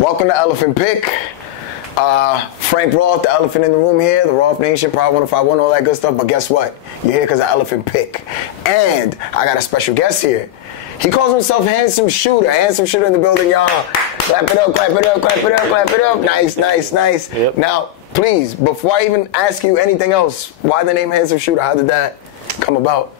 Welcome to Elephant Pick. Frank Roth, the elephant in the room here, the Roth Nation, Power 105.1, all that good stuff. But guess what? You're here because of Elephant Pick. And I got a special guest here. He calls himself Handsome Shooter. Handsome Shooter in the building, y'all. Clap it up, clap it up, clap it up, clap it up. Nice, nice, nice. Yep. Now, please, before I even ask you anything else, why the name Handsome Shooter? How did that come about?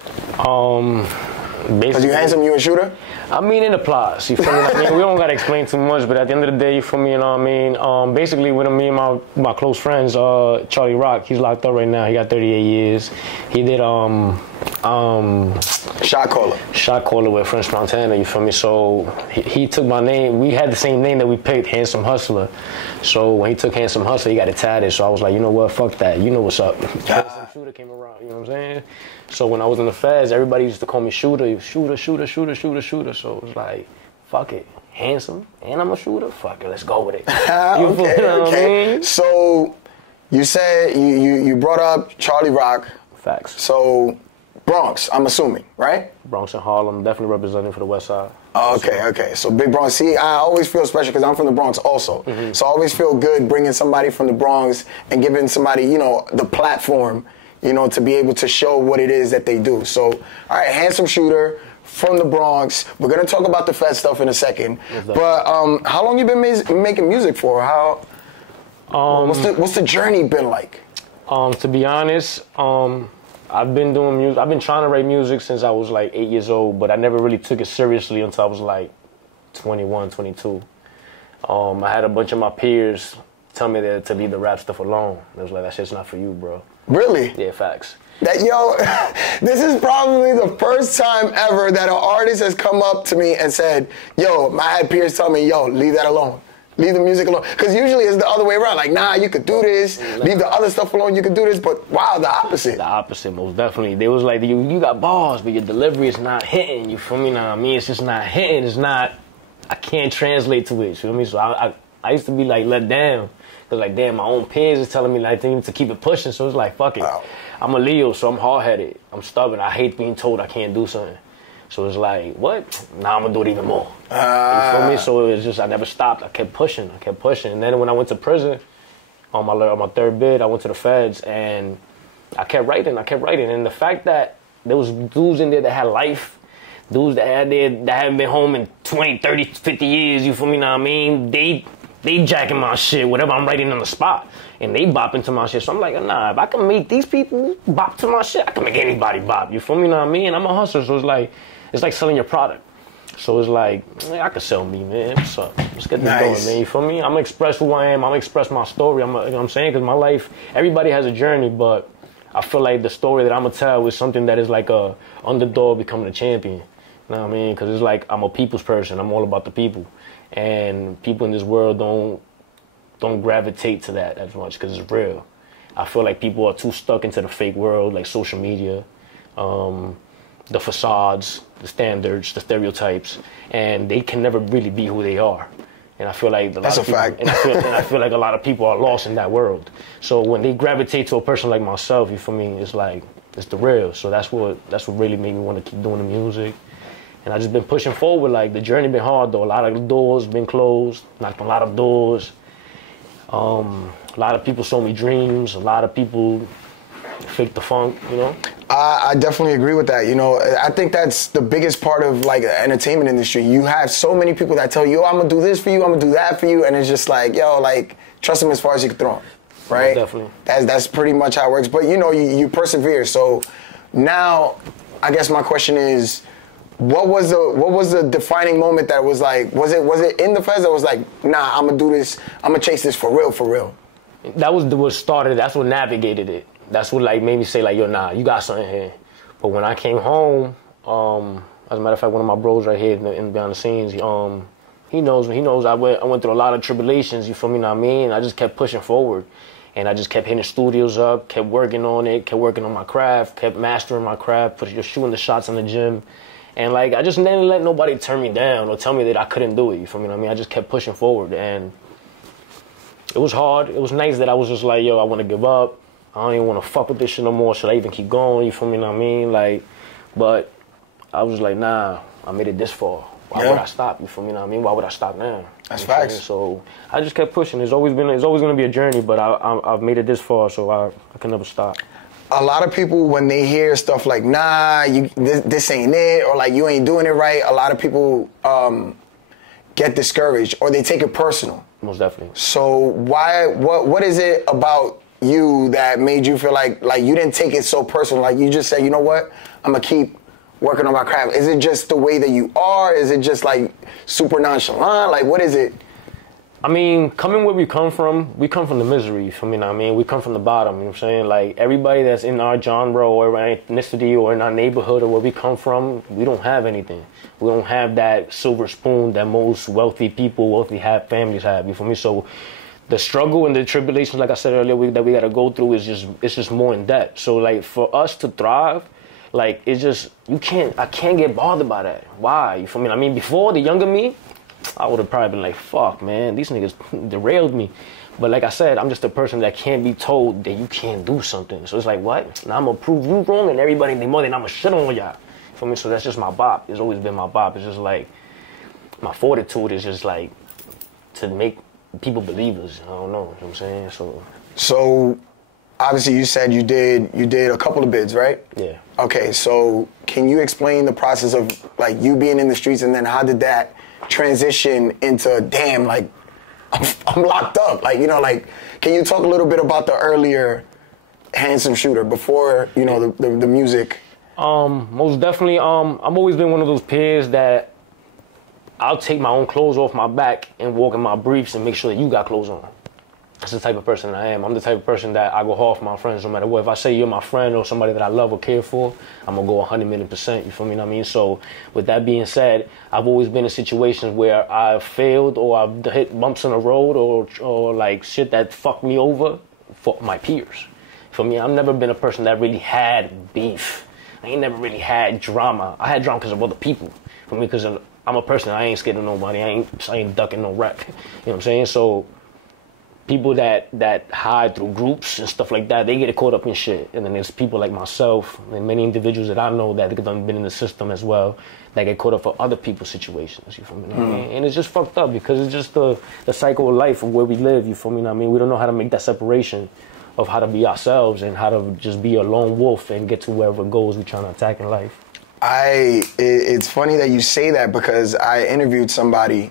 Basically, Are you handsome, you a shooter? I mean, it applies. You feel me? I mean, we don't gotta explain too much, but at the end of the day, you feel me? You know what I mean? Basically, with me and my close friends, Charlie Roth, he's locked up right now. He got 38 years. He did shot caller with French Montana. You feel me? So he took my name. We had the same name that we picked, Handsome Hustler. So when he took Handsome Hustler, he got it tatted. So I was like, you know what? Fuck that. You know what's up? Handsome Shooter came around. You know what I'm saying? So when I was in the feds, everybody used to call me Shooter. Shooter. So it was like, fuck it. Handsome, and I'm a shooter. Fuck it, let's go with it. Okay. So you said you brought up Charlie Rock. Facts. So Bronx, I'm assuming, right? Bronx and Harlem, definitely representing for the West Side. Oh, okay. So Big Bronx. See, I always feel special because I'm from the Bronx also. Mm-hmm. So I always feel good bringing somebody from the Bronx and giving somebody, the platform, to be able to show what it is that they do. So, all right, Handsome Shooter from the Bronx. We're going to talk about the Fed stuff in a second. But how long you been making music for? What's the journey been like? To be honest, I've been doing music. I've been trying to write music since I was like 8 years old, but I never really took it seriously until I was like 21, 22. I had a bunch of my peers tell me that to leave the rap stuff alone. It was like, that shit's not for you, bro. Really? Yeah, facts. This is probably the first time ever that an artist has come up to me and said, I had peers tell me, leave that alone. Leave the music alone. Because usually it's the other way around. Like, nah, you could do this. Leave the other stuff alone. You could do this. But wow, the opposite. The opposite, most definitely. They was like, you got bars, but your delivery is not hitting. You feel me? Now, I mean, it's just not hitting. It's not, I can't translate to it. You feel me? So I used to be like let down. Because like, damn, my own peers is telling me like to keep it pushing. So it's like, fuck it. Wow. I'm a Leo, so I'm hard-headed. I'm stubborn. I hate being told I can't do something. So it's like, what? Now I'm going to do it even more. You feel me? So it was just, I never stopped. I kept pushing. And then when I went to prison, on my third bid, I went to the feds, and I kept writing. And the fact that there was dudes in there that had life, dudes that hadn't been home in 20, 30, 50 years, you feel me? Know what I mean? They jacking my shit, whatever I'm writing on the spot. And they bop into my shit. So I'm like, nah, if I can make these people bop to my shit, I can make anybody bop. You feel me? Know what I mean? I'm a hustler, so it's like selling your product. So it's like, I can sell me, man. What's up? Let's get this going, man. You feel me? I'm going to express who I am. I'm going to express my story. You know what I'm saying? Because my life, everybody has a journey, but I feel like the story that I'm going to tell is something that is like a underdog becoming a champion. You know what I mean? Because it's like I'm a people's person. I'm all about the people. And people in this world don't gravitate to that as much because it's real. I feel like people are too stuck into the fake world, like social media, the facades, the standards, the stereotypes, and they can never really be who they are. And I feel like that's a fact. And I feel like a lot of people are lost in that world. So when they gravitate to a person like myself, you feel me? It's like it's the real. So that's what really made me want to keep doing the music. And I just been pushing forward. Like the journey been hard though. A lot of doors been closed. Knocked on a lot of doors. A lot of people sold me dreams. A lot of people faked the funk, I definitely agree with that. I think that's the biggest part of like the entertainment industry. You have so many people that tell you, I'm going to do this for you, I'm going to do that for you. And it's just like, trust them as far as you can throw them, right? Definitely. That's pretty much how it works. But, you persevere. So now I guess my question is, what was the defining moment that was like, was it in the feds that was like, nah, I'm going to do this, I'm going to chase this for real? That was what started it. That's what navigated it. That's what like made me say like, nah, you got something here. But when I came home, as a matter of fact, one of my bros right here in behind the scenes, he knows I went through a lot of tribulations, you feel me, know what I mean? I just kept pushing forward. And I just kept hitting studios up, kept working on it, kept working on my craft, kept mastering my craft, shooting the shots in the gym. And like, I just didn't let nobody turn me down or tell me that I couldn't do it, you feel me, know what I mean? I just kept pushing forward. And it was hard. It was nice that I was just like, I want to give up. I don't even want to fuck with this shit no more. Should I even keep going? You feel me? Know what I mean? Like, but I was like, nah, I made it this far. Why would I stop? You feel me? Know what I mean? Why would I stop now? That's facts. So I just kept pushing. It's always going to be a journey, but I've made it this far, so I can never stop. A lot of people, when they hear stuff like, nah, this ain't it, or like, you ain't doing it right, a lot of people get discouraged, or they take it personal. Most definitely. So what is it about you that made you feel like you didn't take it so personal? Like, you just said, you know what, I'm going to keep working on my craft. Is it just the way that you are? Is it just like super nonchalant? Like, what is it? I mean, coming where we come from the misery, you feel me? I mean, we come from the bottom, you know what I'm saying? Like, everybody that's in our genre or our ethnicity or in our neighborhood or where we come from, we don't have anything. We don't have that silver spoon that most wealthy families have, you feel me? So the struggle and the tribulations, like I said earlier, that we got to go through it's just more in depth. So, like, for us to thrive, like, it's just, I can't get bothered by that. Why? You feel me? I mean, before, the younger me, I would have probably been like, fuck, man, these niggas derailed me. But like I said, I'm just a person that can't be told that you can't do something. So it's like, what? Now I'm going to prove you wrong and everybody more than I'm going to shit on y'all. You feel me? So that's just my bop. It's always been my bop. It's just like, my fortitude is just like, to make people believers. I don't know what I'm saying? So obviously you said you did a couple of bids, right? Yeah. Okay, so can you explain the process of like you being in the streets, and then how did that transition into, damn, like I'm locked up? Like, you know, like, can you talk a little bit about the earlier Handsome Shooter before, you know, the music? Most definitely. I've always been one of those peers that I'll take my own clothes off my back and walk in my briefs and make sure that you got clothes on. That's the type of person I am. I'm the type of person that I go hard for my friends no matter what. If I say you're my friend or somebody that I love or care for, I'm going to go 100%, you feel me what I mean? So with that being said, I've always been in situations where I've failed or I've hit bumps in the road or like shit that fucked me over for my peers. For me, I've never been a person that really had beef. I ain't never really had drama. I had drama because of other people. For me, because I'm a person, I ain't scared of nobody. I ain't ducking no wreck. You know what I'm saying? So people that hide through groups and stuff like that, they get caught up in shit. And then there's people like myself and many individuals that I know that have been in the system as well that get caught up for other people's situations, you feel me? And it's just fucked up because it's just the cycle of life of where we live, you feel me? I mean, we don't know how to make that separation of how to be ourselves and how to just be a lone wolf and get to wherever goals we're trying to attack in life. It's funny that you say that because I interviewed somebody.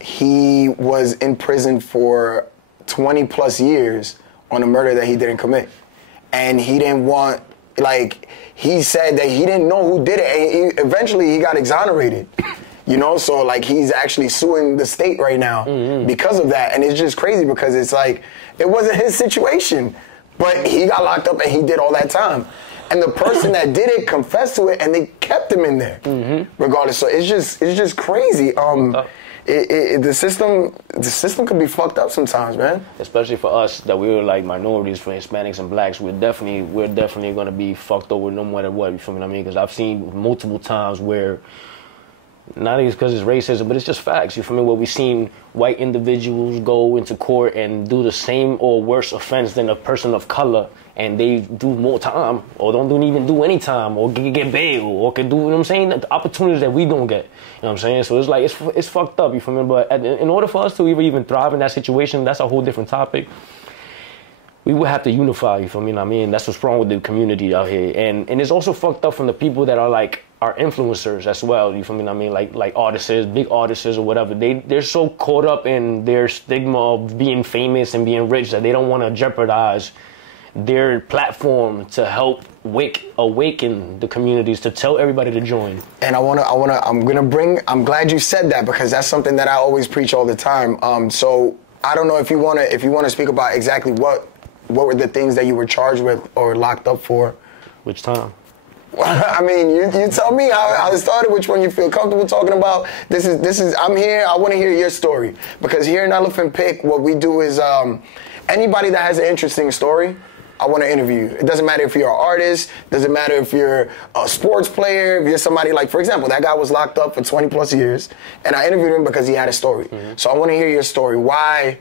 He was in prison for 20 plus years on a murder that he didn't commit. And he didn't want, like, he said that he didn't know who did it. And eventually he got exonerated, you know? So, like, he's actually suing the state right now because of that. And it's just crazy because it's like, it wasn't his situation, but he got locked up and he did all that time. And the person that did it confessed to it, and they kept him in there, regardless. So it's just crazy. The system could be fucked up sometimes, man. Especially for us that we're like minorities, for Hispanics and blacks, we're definitely going to be fucked over no matter what. You feel me what I mean? Because I've seen multiple times where, not even because it's racism, but it's just facts. You feel me? Where we've seen white individuals go into court and do the same or worse offense than a person of color, and they do more time, or don't even do any time, or get bail, or can do, you know what I'm saying? The opportunities that we don't get, you know what I'm saying? So it's like, it's fucked up, you feel me? But in order for us to even thrive in that situation, that's a whole different topic. We would have to unify, you feel me? I mean, that's what's wrong with the community out here. And it's also fucked up from the people that are like, are influencers as well, you feel me? I mean, like artists, big artists or whatever. They're so caught up in their stigma of being famous and being rich that they don't want to jeopardize their platform to help awaken the communities, to tell everybody to join. And I'm glad you said that because that's something that I always preach all the time. So I don't know if you want to speak about exactly what were the things that you were charged with or locked up for. Which time? I mean, you tell me how it started, which one you feel comfortable talking about. This is I'm here, I want to hear your story. Because here in Elephant Pick, what we do is anybody that has an interesting story, I want to interview you. It doesn't matter if you're an artist, doesn't matter if you're a sports player, if you're somebody like, for example, that guy was locked up for 20 plus years, and I interviewed him because he had a story. So I want to hear your story. Why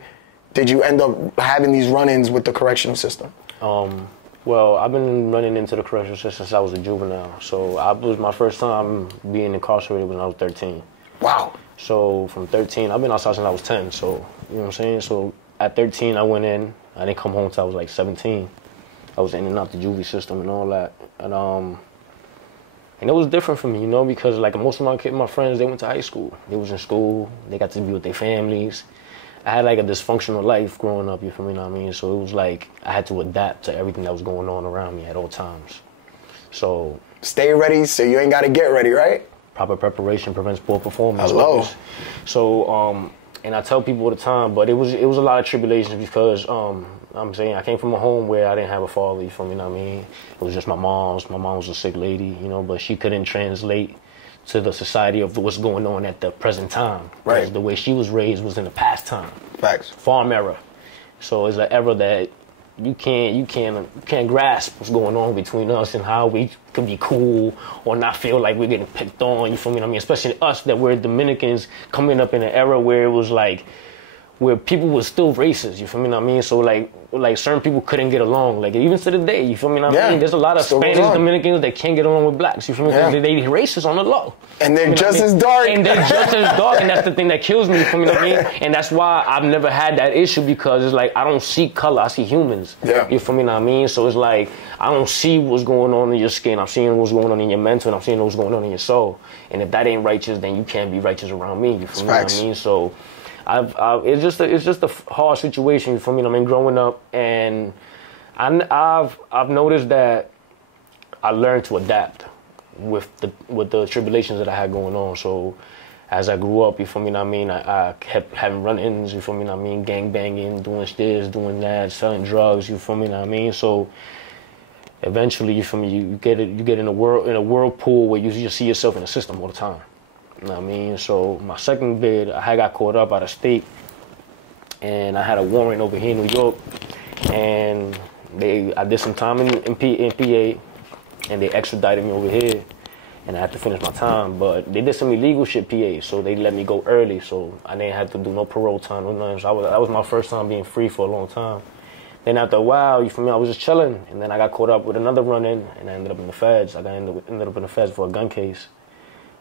did you end up having these run-ins with the correctional system? Well, I've been running into the correctional system since I was a juvenile. So it was my first time being incarcerated when I was 13. Wow. So from 13, I've been outside since I was 10. So, you know what I'm saying? So at 13, I went in. I didn't come home until I was like 17. I was in and out the juvie system and all that. And it was different for me, you know, because like most of my friends, they went to high school. They was in school. They got to be with their families. I had like a dysfunctional life growing up, you feel me, know what I mean? So it was like I had to adapt to everything that was going on around me at all times. So stay ready so you ain't got to get ready, right? Proper preparation prevents poor performance. Hello. So, and I tell people all the time, but it was a lot of tribulations because I'm saying I came from a home where I didn't have a father, you feel me, know what I mean? It was just my mom's. My mom was a sick lady, you know, but she couldn't translate to the society of what's going on at the present time. Right. Because the way she was raised was in the past time. Facts. Farm era. So it's an era that you can't grasp what's going on between us and how we could be cool or not feel like we're getting picked on, you feel me? I mean, especially us that we're Dominicans coming up in an era where it was like, where people were still racist, you feel me? What I mean? So like certain people couldn't get along, like even to the day, you feel me? What I mean? There's a lot of Spanish Dominicans that can't get along with blacks, you feel me? Because they racist on the low. And they're just as dark. And they're just as dark, and that's the thing that kills me, you feel me? What I mean? And that's why I've never had that issue, because it's like I don't see color, I see humans. Yeah. You feel me? What I mean? So it's like I don't see what's going on in your skin. I'm seeing what's going on in your mental, and I'm seeing what's going on in your soul. And if that ain't righteous, then you can't be righteous around me. You feel me? What I mean? So it's just a hard situation, you feel me? I mean, growing up, and I've noticed that I learned to adapt with the tribulations that I had going on. So as I grew up, you feel me? What I mean? I kept having run-ins, you feel me? What I mean? Gang banging, doing this, doing that, selling drugs, you feel me? What I mean? So eventually, you feel me? You get in a whirlpool where you just see yourself in the system all the time. You know what I mean? So my second bid, I got caught up out of state, and I had a warrant over here in New York, and I did some time in PA, and they extradited me over here, and I had to finish my time. But they did some illegal shit PA, so they let me go early, so I didn't have to do no parole time or nothing. So that was my first time being free for a long time. Then after a while, you feel me? I was just chilling, and then I got caught up with another run-in, and I ended up in the feds. I ended up in the feds for a gun case.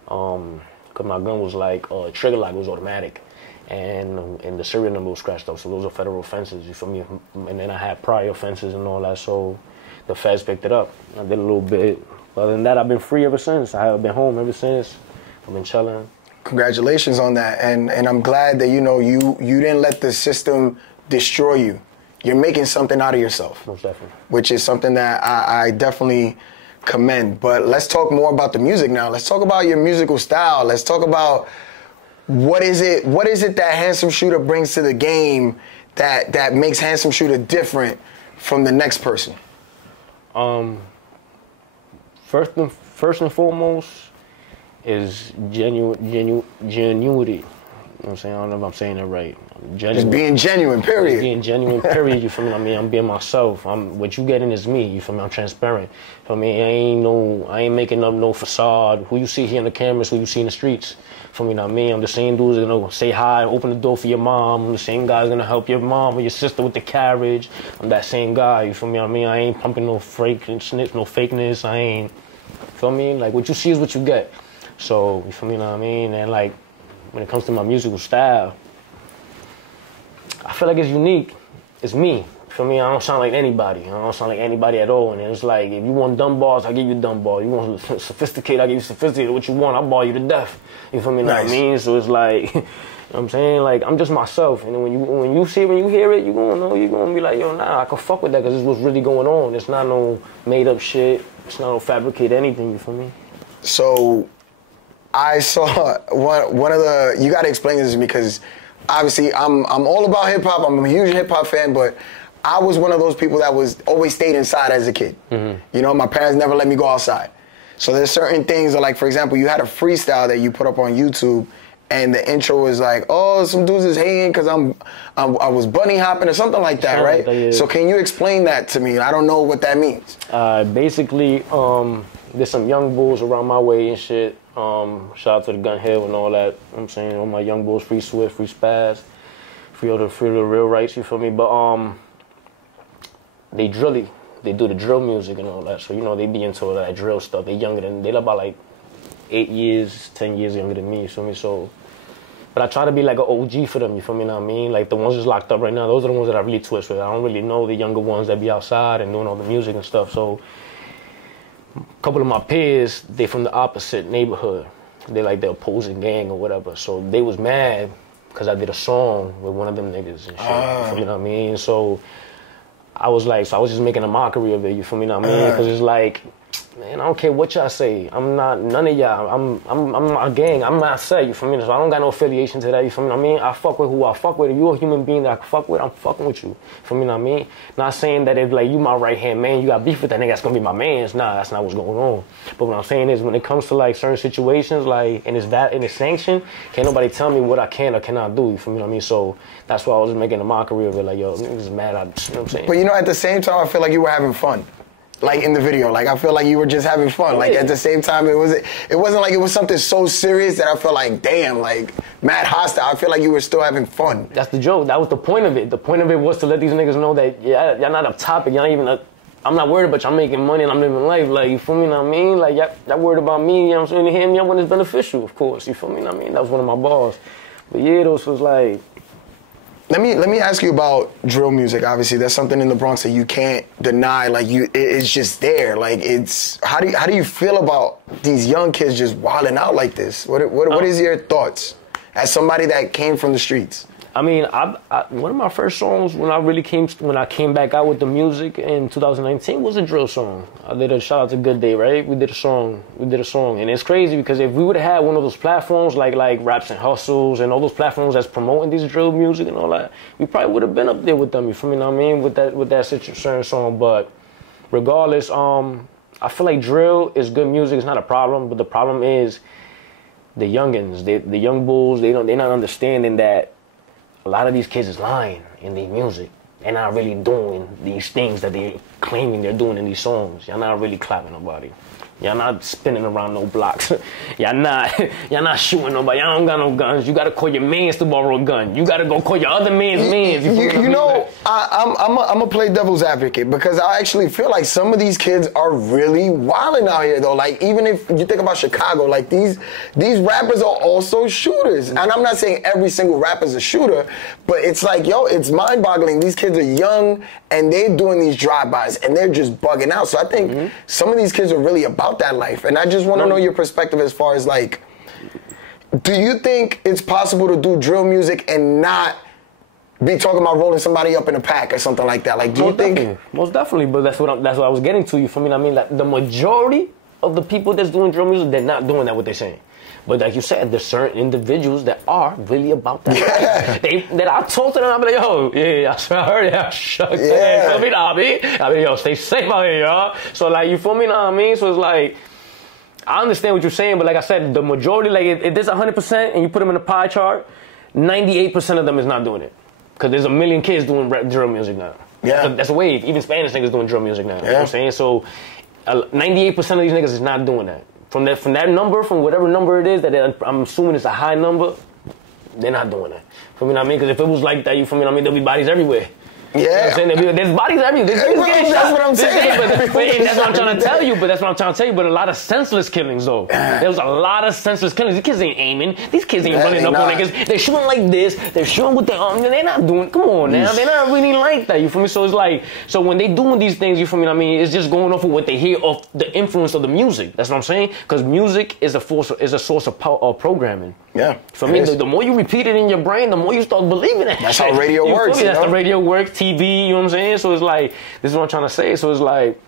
Because my gun was like, trigger lock was automatic, and the serial number was scratched up, so those are federal offenses, you feel me? And then I had prior offenses and all that, so the feds picked it up. I did a little bit. Other than that, I've been free ever since. I have been home ever since. I've been chilling. Congratulations on that, and I'm glad that, you know, you didn't let the system destroy you. You're making something out of yourself. Most definitely. Which is something that I definitely commend. But let's talk more about the music now. Let's talk about your musical style. Let's talk about what is it that Handsome Shooter brings to the game that makes Handsome Shooter different from the next person? First and foremost is genuinity. You know what I'm saying? I don't know if I'm saying it right. Just being genuine, period. Just being genuine, period. You feel me? I mean, I'm being myself. What you getting is me. You feel me? I'm transparent. You feel me? I ain't making up no facade. Who you see here on the cameras, who you see in the streets. You feel me? Not me. I'm the same dude that's gonna say hi, open the door for your mom. I'm the same guy that's gonna help your mom or your sister with the carriage. I'm that same guy. You feel me? I mean, I ain't pumping no fake and snitch, no fakeness. I ain't. You feel me? Like, what you see is what you get. So, you feel me? Know what I mean? And like, when it comes to my musical style, I feel like it's unique. It's me. For me, I don't sound like anybody. I don't sound like anybody at all. And it's like, if you want dumb bars, I give you dumb bars. You want sophisticated, I give you sophisticated. What you want, I bar you to death. You feel me? Nice. Know what I mean? So it's like, you know what I'm saying? Like, I'm just myself. And when you hear it, you're gonna be like, yo, nah, I can fuck with that because this is what's really going on. It's not no made up shit. It's not no fabricated anything. You feel me? So, I saw one of the. You got to explain this to me because obviously I'm all about hip hop. I'm a huge hip hop fan, but I was one of those people that was always stayed inside as a kid. Mm-hmm. You know, my parents never let me go outside. So there's certain things that, like, for example, you had a freestyle that you put up on YouTube, and the intro was like, "Oh, some dudes is hating because I was bunny hopping" or something like that, right? Yeah. So can you explain that to me? I don't know what that means. Basically, there's some young bulls around my way and shit. Shout out to the Gun Hill and all that. I'm saying all my young bulls, free Swift, free Spaz, free the real rights. You feel me? But they drilly. They do the drill music and all that. So, you know, they be into all that drill stuff. They about like 8 years, 10 years younger than me. You feel me? So But I try to be like an OG for them, you feel me, know what I mean? Like the ones that's locked up right now, those are the ones that I really twist with. I don't really know the younger ones that be outside and doing all the music and stuff. So a couple of my peers, they from the opposite neighborhood. They like the opposing gang or whatever. So they was mad because I did a song with one of them niggas and shit. You know what I mean? So I was just making a mockery of it, you feel me, know what I mean? Because it's like, man, I don't care what y'all say. I'm not none of y'all. I'm not a gang. I'm not set, you feel me? So I don't got no affiliation to that, you feel me? Know what I mean? I fuck with who I fuck with. If you're a human being that I can fuck with, I'm fucking with you. You feel me? Know what I mean? Not saying that if like you my right hand man, you got beef with that nigga, that's gonna be my man's. Nah, that's not what's going on. But what I'm saying is when it comes to like certain situations, like in it's sanctioned, can't nobody tell me what I can or cannot do. You feel me? Know what I mean? So that's why I was making a mockery of it, like, yo, niggas is mad. You know what I'm saying? But you know, at the same time, I feel like you were having fun. Like in the video, like I feel like you were just having fun. Like at the same time, it wasn't like it was something so serious that I felt like, damn, like mad hostile. I feel like you were still having fun. That's the joke. That was the point of it. The point of it was to let these niggas know that y'all not up topic. Y'all even. I'm not worried about y'all making money and I'm living life. Like, you feel me? Know what I mean? Like y'all worried about me. You know what I'm saying? To him, y'all when it's beneficial, of course. You feel me? Know what I mean? That was one of my balls. But yeah, those was like. Let me ask you about drill music. Obviously, that's something in the Bronx that you can't deny. Like it's just there. Like it's how do you feel about these young kids just wilding out like this? What is your thoughts as somebody that came from the streets? I mean, one of my first songs when I came back out with the music in 2019 was a drill song. I did a shout out to Good Day, right? We did a song, and it's crazy because if we would have had one of those platforms like Raps and Hustles and all those platforms that's promoting these drill music and all that, we probably would have been up there with them. You feel me? Know what I mean? With that certain song, but regardless, I feel like drill is good music. It's not a problem, but the problem is the youngins, the young bulls. They're not understanding that. A lot of these kids is lying in their music. They're not really doing these things that they're claiming they're doing in these songs. Y'all not really clapping nobody. Y'all not spinning around no blocks. y'all not shooting nobody. Y'all don't got no guns. You gotta call your mans to borrow a gun. You gotta go call your other mans. You know, I'm gonna play devil's advocate because I actually feel like some of these kids are really wilding out here though. Like even if you think about Chicago, like these rappers are also shooters. And I'm not saying every single rapper's a shooter, but it's like, yo, it's mind-boggling. These kids are young and they're doing these drive-bys and they're just bugging out. So I think some of these kids are really about that life, and I just want to know your perspective as far as like, do you think it's possible to do drill music and not be talking about rolling somebody up in a pack or something like that? Like, do you think? Most definitely, but that's what I was getting to. You feel me? I mean, like the majority of the people that's doing drill music, they're not doing that. What they're saying. But like you said, there's certain individuals that are really about that. Yeah. That I talk to them, I'm like, yo, yeah, I heard it. I mean, yo, stay safe out here, y'all. So like, you feel me? Know what I mean? So it's like, I understand what you're saying, but like I said, the majority, like if there's 100% and you put them in a pie chart, 98% of them is not doing it. Because there's a million kids doing drill music now. Yeah. That's a wave. Even Spanish niggas doing drill music now. You know what I'm saying? So 98% of these niggas is not doing that. From that number, from whatever number it is, that I'm assuming it's a high number, they're not doing that. You know what I mean? Because if it was like that, you feel me? I mean, there'll be bodies everywhere. Yeah. You know what I'm saying? There's bodies everywhere. That's what I'm saying. That's what I'm trying to tell you. But a lot of senseless killings, though. There was a lot of senseless killings. These kids ain't aiming. These kids ain't running up on niggas. They're shooting like this. They're shooting with their arms. They're not doing. Come on now. They're not really like that. You feel me? So it's like, so when they doing these things, you feel me? I mean, it's just going off of what they hear off the influence of the music. That's what I'm saying. Because music is a source of power, programming. Yeah. For me, the more you repeat it in your brain, the more you start believing it. That's how radio works. That's the radio works. TV, you know what I'm saying? So it's like, this is what I'm trying to say. So it's like,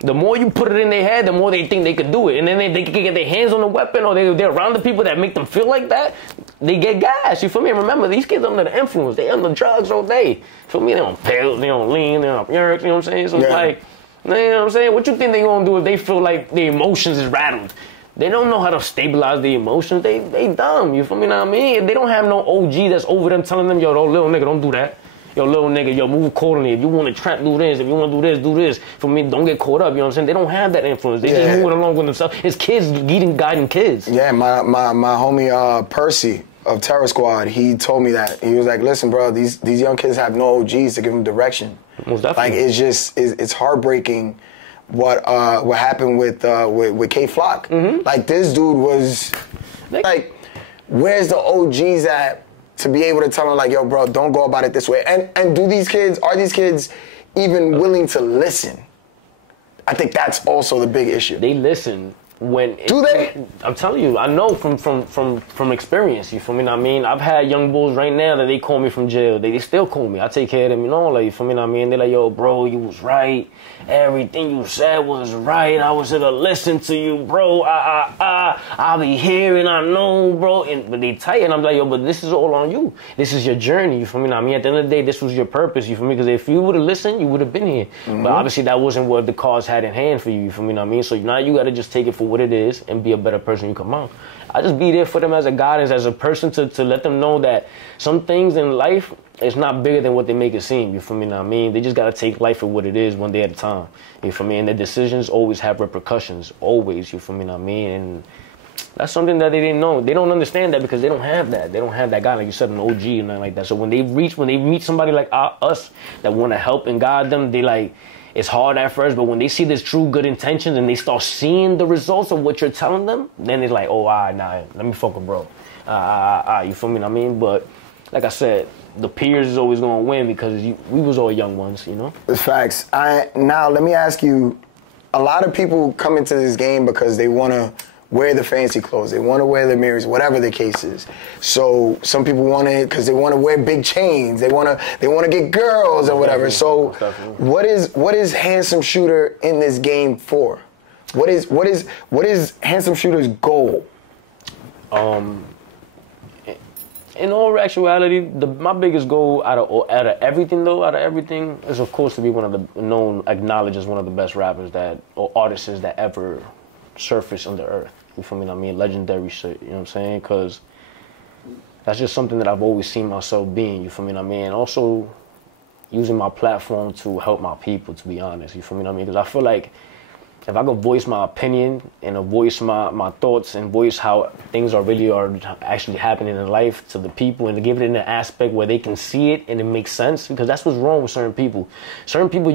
the more you put it in their head, the more they think they could do it. And then they can get their hands on the weapon or they're around the people that make them feel like that, they get gas. You feel me? And remember, these kids are under the influence. They under drugs all day. You feel me? They on pills, they on lean, they on yerks, you know what I'm saying? So it's like, you know what I'm saying? What you think they gonna do if they feel like their emotions is rattled? They don't know how to stabilize the emotions. They dumb. You feel me? Know what I mean? They don't have no OG that's over them telling them, yo, little nigga, don't do that. Yo, little nigga, yo, move accordingly. If you want to trap, do this. If you want to do this. For me, don't get caught up. You know what I'm saying? They don't have that influence. They just moving along with themselves. It's kids guiding kids. Yeah, my homie Percy of Terror Squad, he told me that. He was like, listen, bro, these young kids have no OGs to give them direction. Most definitely. Like, it's heartbreaking what happened with K Flock. Like, this dude was like, where's the OGs at to be able to tell them, like, yo, bro, don't go about it this way? And are these kids even willing to listen? I think that's also the big issue. They listen. Do they? I'm telling you, I know from experience. You feel me? What I mean, I've had young bulls right now that they call me from jail. They still call me. I take care of them. You know, like, you feel me? What I mean, they're like, yo, bro, you was right. Everything you said was right. I was here to listen to you, bro. I'll be here and I know, bro. But they tight, and I'm like, yo, but this is all on you. This is your journey. You feel me? What I mean, at the end of the day, this was your purpose. You feel me? Because if you would have listened, you would have been here. Mm-hmm. But obviously, that wasn't what the cause had in hand for you. You feel me? What I mean? So now you got to just take it for what it is and be a better person you come on. I just be there for them as a guidance, as a person to let them know that some things in life is not bigger than what they make it seem. You feel me? What I mean? They just got to take life for what it is one day at a time. You feel me? And their decisions always have repercussions. Always. You feel me? What I mean? And that's something that they didn't know. They don't understand that because they don't have that. They don't have that guy, like you said, an OG and nothing like that. So when they meet somebody like us that want to help and guide them, they like, it's hard at first, but when they see this true good intentions and they start seeing the results of what you're telling them, then it's like, oh, nah, let me fuck with bro. You feel me what I mean? But like I said, the peers is always going to win because we was all young ones, you know? It's facts. Now, let me ask you, a lot of people come into this game because they want to wear the fancy clothes. They want to wear the mirrors, whatever the case is. So some people want it because they want to wear big chains. They want to get girls or whatever. So what is Handsome Shooter in this game for? What is Handsome Shooter's goal? In all actuality, my biggest goal out of everything is, of course, to be one of the acknowledged as one of the best rappers or artists that ever surfaced on the earth. You feel me what I mean? Legendary shit, you know what I'm saying? Because that's just something that I've always seen myself being, you feel me what I mean? And also using my platform to help my people, to be honest, you feel me what I mean? Because I feel like if I could voice my opinion and voice my thoughts and voice how things are actually happening in life to the people and to give it in an aspect where they can see it and it makes sense, because that's what's wrong with certain people. Certain people,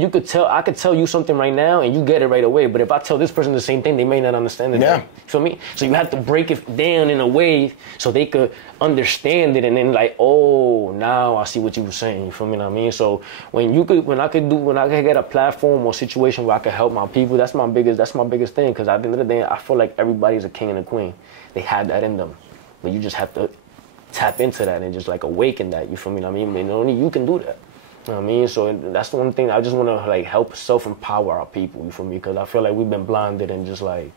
I could tell you something right now and you get it right away, but if I tell this person the same thing, they may not understand it. Yeah. You feel me? So you have to break it down in a way so they could understand it and then like, oh, now I see what you were saying. You feel me what I mean? So when I could get a platform or situation where I could help my people, that's my biggest thing, because at the end of the day, I feel like everybody's a king and a queen. They have that in them, but you just have to tap into that and just like awaken that. You feel me what I mean? And only you can do that. You know what I mean? So that's the one thing I just want to like help self-empower our people. You feel me? Because I feel like we've been blinded and just like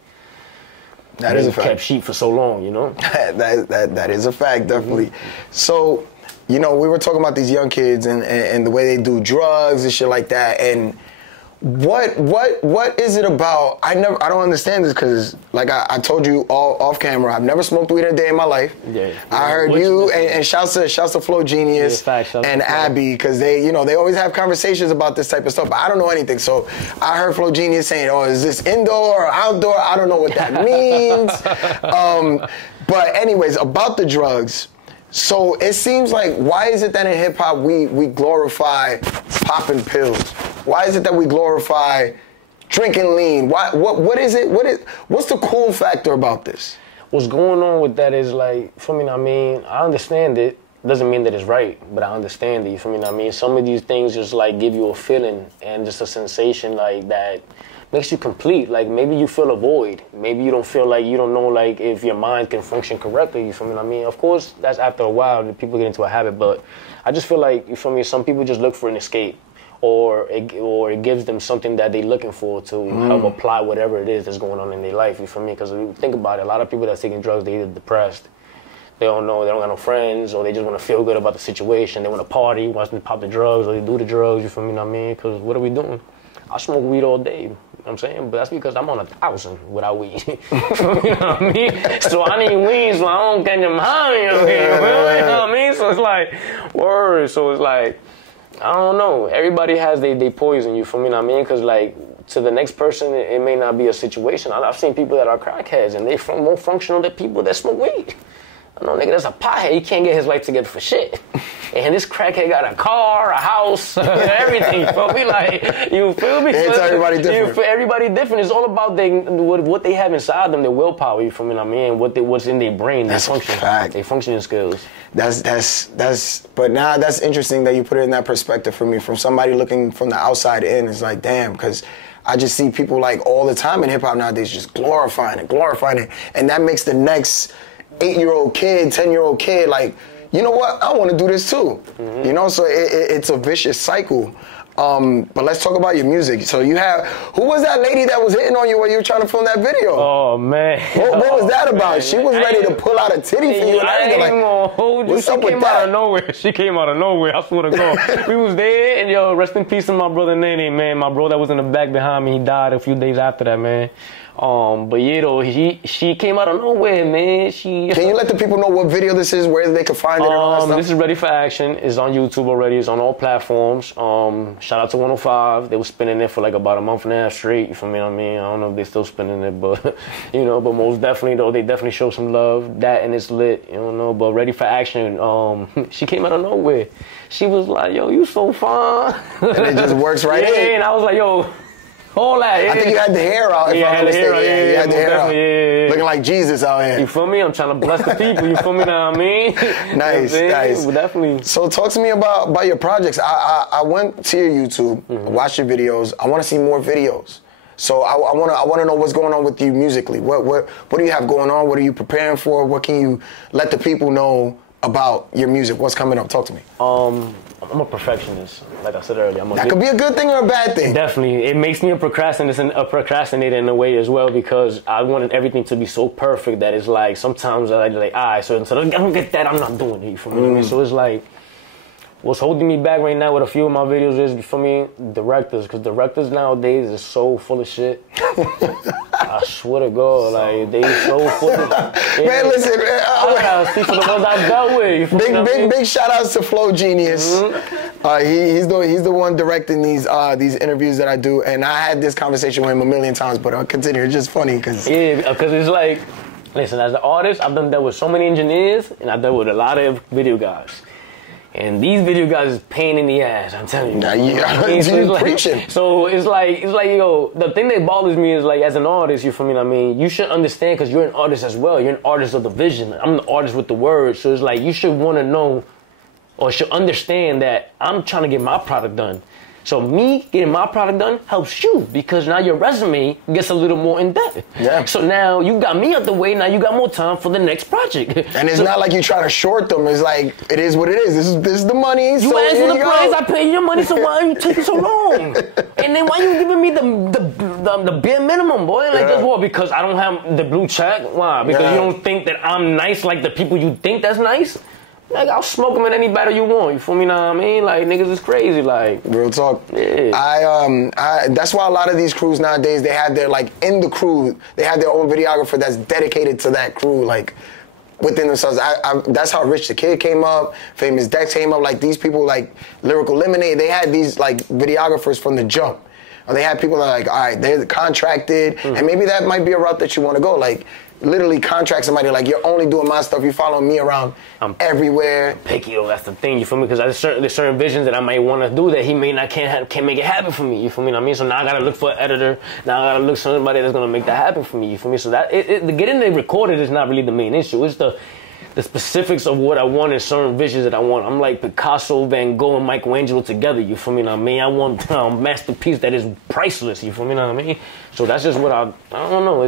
that is a fact. Kept sheep for so long. You know? that is a fact, definitely. Mm-hmm. So, you know, we were talking about these young kids and the way they do drugs and shit like that, and what is it about? I don't understand this because, like I told you all off camera, I've never smoked weed in a day in my life. Yeah. I heard you and shouts to Flow Genius and Abby, because they always have conversations about this type of stuff, but I don't know anything. So I heard Flow Genius saying, "Oh, is this indoor or outdoor?" I don't know what that means. But anyways, about the drugs. So it seems like, why is it that in hip hop we glorify popping pills? Why is it that we glorify drinking lean? What is it? What's the cool factor about this? What's going on with that is like, you feel me what I mean? I understand it. Doesn't mean that it's right, but I understand it. You feel me what I mean? Some of these things just like give you a feeling and just a sensation like that makes you complete. Like maybe you feel a void. Maybe you don't feel like, you don't know like if your mind can function correctly. You feel me what I mean? Of course, that's after a while that people get into a habit, but I just feel like, you feel me, some people just look for an escape. Or it gives them something that they're looking for to help apply whatever it is that's going on in their life. You feel me? Because when you think about it, a lot of people that's taking drugs, they're either depressed, they don't got no friends, or they just want to feel good about the situation. They want to party, want to pop the drugs, or they do the drugs. You feel me? What I mean? Because what are we doing? I smoke weed all day. You know what I'm saying? But that's because I'm on 1,000 without weed. You know what I mean? So I need weed so I don't get them high. You know what I mean? So it's like, word. So it's like, I don't know. Everybody has they poison, you feel me what I mean? Because, like, to the next person, it may not be a situation. I've seen people that are crackheads, and they're more functional than people that smoke weed. I know, nigga, that's a pothead. He can't get his life together for shit. And this crackhead got a car, a house, everything. You feel me? Like, you feel me? It's everybody different. Everybody different. It's all about what they have inside them, their willpower. You feel me? I mean, what's in their brain, their function, their functioning skills. But now that's interesting that you put it in that perspective for me. From somebody looking from the outside in, it's like, damn, because I just see people like all the time in hip hop nowadays just glorifying it, and that makes the next 8-year-old kid, 10-year-old kid, like, you know what? I want to do this too. Mm-hmm. You know, so it's a vicious cycle. But let's talk about your music. So who was that lady that was hitting on you while you were trying to film that video? Oh, man. What was that about? Man. She was ready to pull out a titty for you. And I ain't gonna hold you. What's up with that? Out of nowhere. She came out of nowhere. I swear to God. We was there, and yo, rest in peace to my brother Nene, man. My bro that was in the back behind me, he died a few days after that, man. But yeah, though, she came out of nowhere, man. Can you let the people know what video this is, where they can find it and all that stuff? This is Ready for Action. It's on YouTube already. It's on all platforms. Shout out to 105. They were spinning it for like about a month and a half straight. You feel me? I mean, I don't know if they're still spinning it, but you know, but most definitely though, they definitely show some love. That and it's lit. You don't know, but Ready for Action. She came out of nowhere. She was like, "Yo, you so fine," and it just works right in. Yeah, and I was like, "Yo." All that, yeah. I think you had the hair out. If I'm not mistaken. You had the hair out. Yeah. Looking like Jesus out here. You feel me? I'm trying to bless the people. You feel me? Know what I mean? Nice, nice. Definitely. So talk to me about your projects. I went to your YouTube, watched your videos. I want to see more videos. So I want to know what's going on with you musically. What do you have going on? What are you preparing for? What can you let the people know about your music? What's coming up? Talk to me. I'm a perfectionist, like I said earlier. That could be a good thing or a bad thing. Definitely. It makes me a procrastinator in a way as well, because I wanted everything to be so perfect that it's like sometimes I'm like, all right, so I don't get that, I'm not doing it. You feel me? So it's like, what's holding me back right now with a few of my videos is, for me, directors. Because directors nowadays is so full of shit. I swear to God, like, they so full of shit. Man, listen. I gotta speak for the ones I've dealt with. Big shout outs to Flow Genius. He's the one directing these interviews that I do. And I had this conversation with him a million times, but I'll continue. It's just funny because... Yeah, because it's like, listen, as an artist, I've dealt with so many engineers, and I've dealt with a lot of video guys. And these video guys is pain in the ass, I'm telling you. So it's like, yo, the thing that bothers me is like, as an artist, you feel me? I mean, you should understand, because you're an artist as well. You're an artist of the vision. I'm the artist with the words. So it's like, you should want to know, or should understand that I'm trying to get my product done. So me getting my product done helps you, because now your resume gets a little more in depth. Yeah. So now you got me out the way. Now you got more time for the next project. And it's not like you trying to short them. It's like, it is what it is. This is the money. You so asked for the price. I paid your money. So why are you taking so long? And then why you giving me the bare minimum, boy? Like this, what? Because I don't have the blue check. Why? Because you don't think that I'm nice like the people you think that's nice. Like, I'll smoke them in any battle you want. You feel me? Know what I mean? Like, niggas is crazy. Like, real talk. Yeah. That's why a lot of these crews nowadays, they have their, like, in the crew, they have their own videographer that's dedicated to that crew, like, within themselves. That's how Rich the Kid came up, Famous Dex came up. Like, these people, like, Lyrical Lemonade, they had these, like, videographers from the jump. Or they had people that are like, all right, they're contracted, and maybe that might be a route that you want to go. Like, literally contract somebody, like, you're only doing my stuff, you following me around everywhere. Picky, yo, that's the thing, you feel me? Because there's certain visions that I might want to do that he may not can't make it happen for me, you feel me what I mean? So now I gotta look for an editor, now I gotta look for somebody that's gonna make that happen for me, you feel me? So that getting it recorded is not really the main issue. It's the specifics of what I want and certain visions that I want. I'm like Picasso, Van Gogh, and Michelangelo together, you feel me what I mean? I want a masterpiece that is priceless, you feel me what I mean? So that's just what I don't know,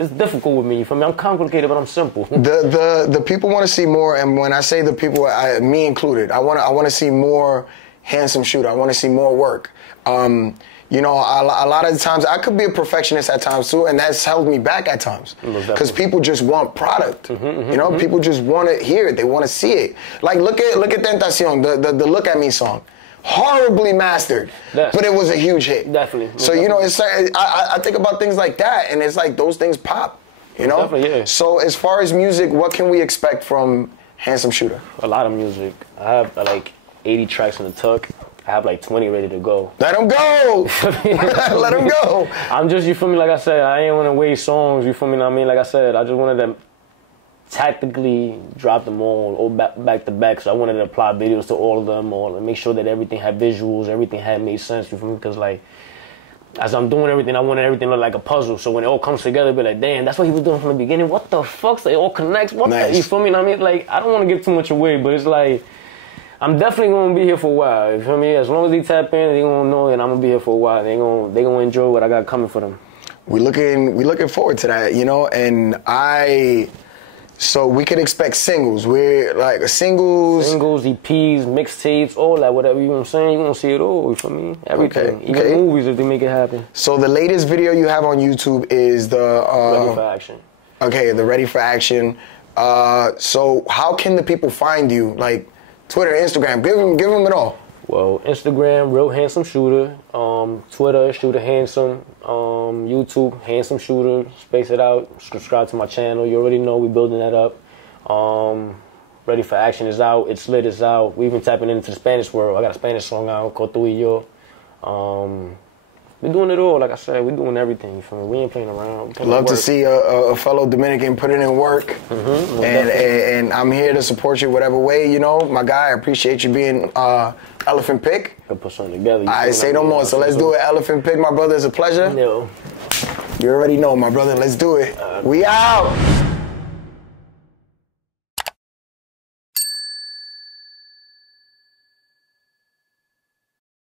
it's difficult with me, you feel me? I'm complicated, but I'm simple. The people want to see more, and when I say the people, me included, I want to see more Handsome Shooter. I want to see more work. You know, a lot of the times, I could be a perfectionist at times too, and that's held me back at times. Because people just want product. You know, people just want to hear it. They want to see it. Like, look at Tentacion, the Look At Me song. Horribly mastered, but it was a huge hit. Definitely. So, you know, it's I think about things like that, and it's like those things pop, you know? Definitely, yeah. So as far as music, what can we expect from Handsome Shooter? A lot of music. I have like 80 tracks in the tuck. I have like 20 ready to go. Let them go! Let them go! I'm just, you feel me, like I said, I ain't want to waste songs, you feel me what I mean? Like I said, I just wanted them tactically dropped them all back to back. So I wanted to apply videos to all of them, and make sure that everything had visuals, everything had made sense. You feel me? Because like, as I'm doing everything, I wanted everything to look like a puzzle. So when it all comes together, be like, damn, that's what he was doing from the beginning. What the fuck? So it all connects. What the? You feel me? I mean, like, I don't want to give too much away, but it's like, I'm definitely gonna be here for a while. You feel me? As long as they tap in, they gonna know that I'm gonna be here for a while. They gonna enjoy what I got coming for them. We looking forward to that, you know, and so we could expect singles. We're like singles, EPs, mixtapes, all that, whatever, you know what I'm saying? You're gonna see it all, you feel me? Everything. Okay. Even movies if they make it happen. So the latest video you have on YouTube is the Ready for Action. Okay, the Ready for Action. So how can the people find you? Like Twitter, Instagram, give them it all. Well, Instagram, Real Handsome Shooter. Twitter, Shooter Handsome. YouTube, Handsome Shooter. Space it out. Subscribe to my channel. You already know we're building that up. Ready for Action is out. It's Lit is out. We've been tapping into the Spanish world. I got a Spanish song out called Tu y Yo. We're doing it all. Like I said, we're doing everything. You feel me? We ain't playing around. Love to see a fellow Dominican put it in work. And I'm here to support you whatever way, you know. My guy, I appreciate you being Elephant Pick. We'll put something together. I say no more. So let's do it. Elephant Pick, my brother. It's a pleasure. Yo. You already know, my brother. Let's do it. We out.